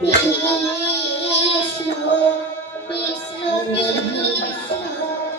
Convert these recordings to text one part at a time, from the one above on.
Vishnu, Vishnu, Vishnu.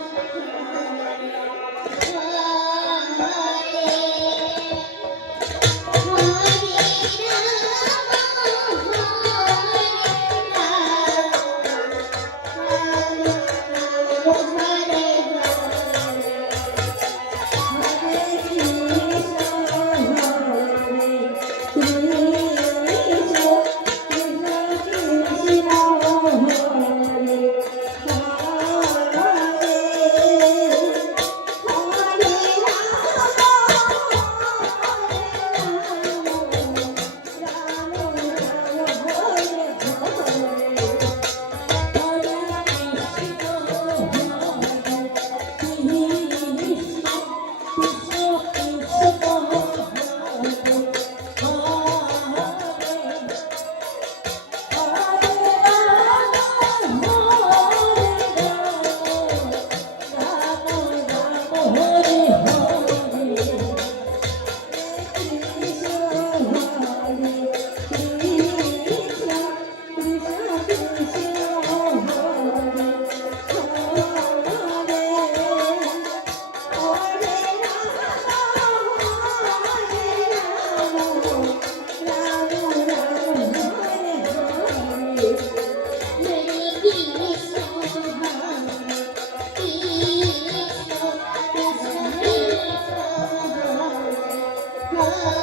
Oh.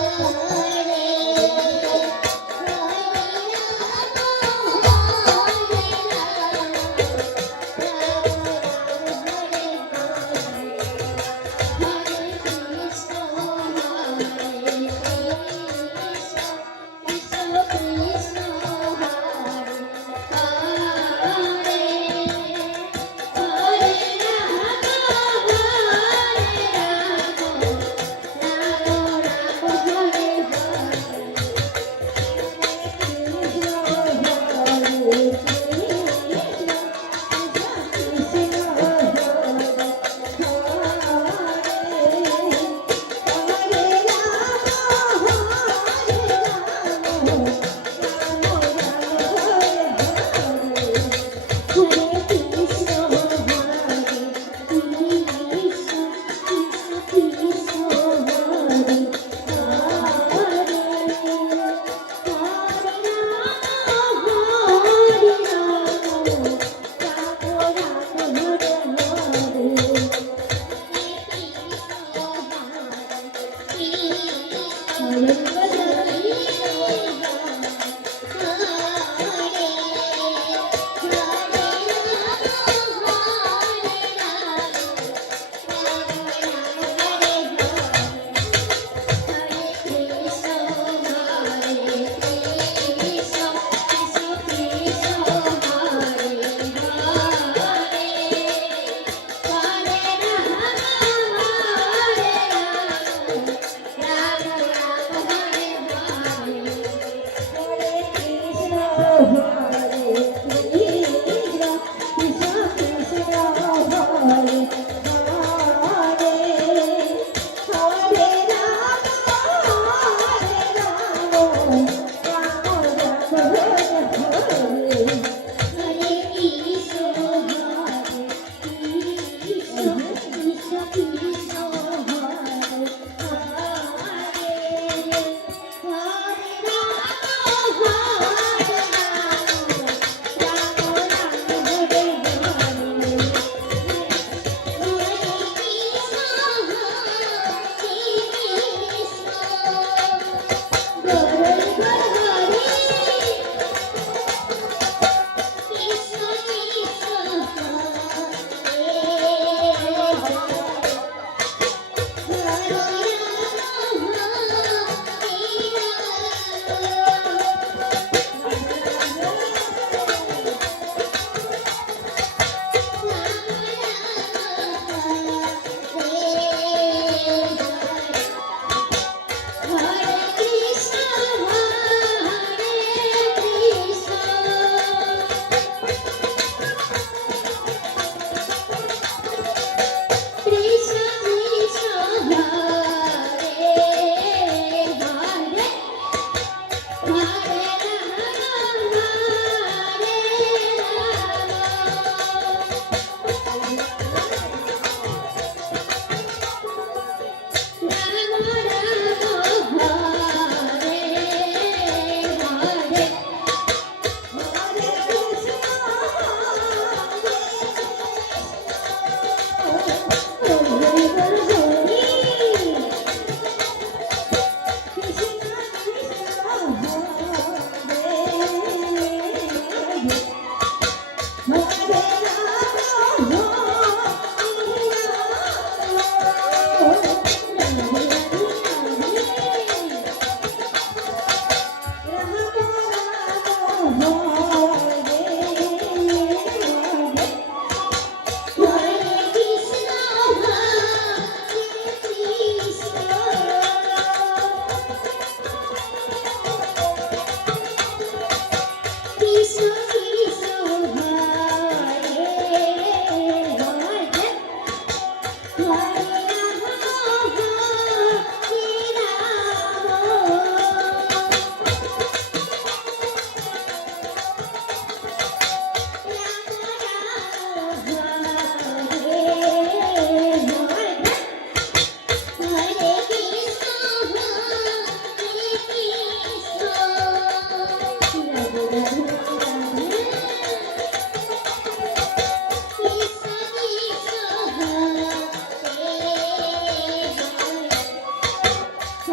Thank you. うん。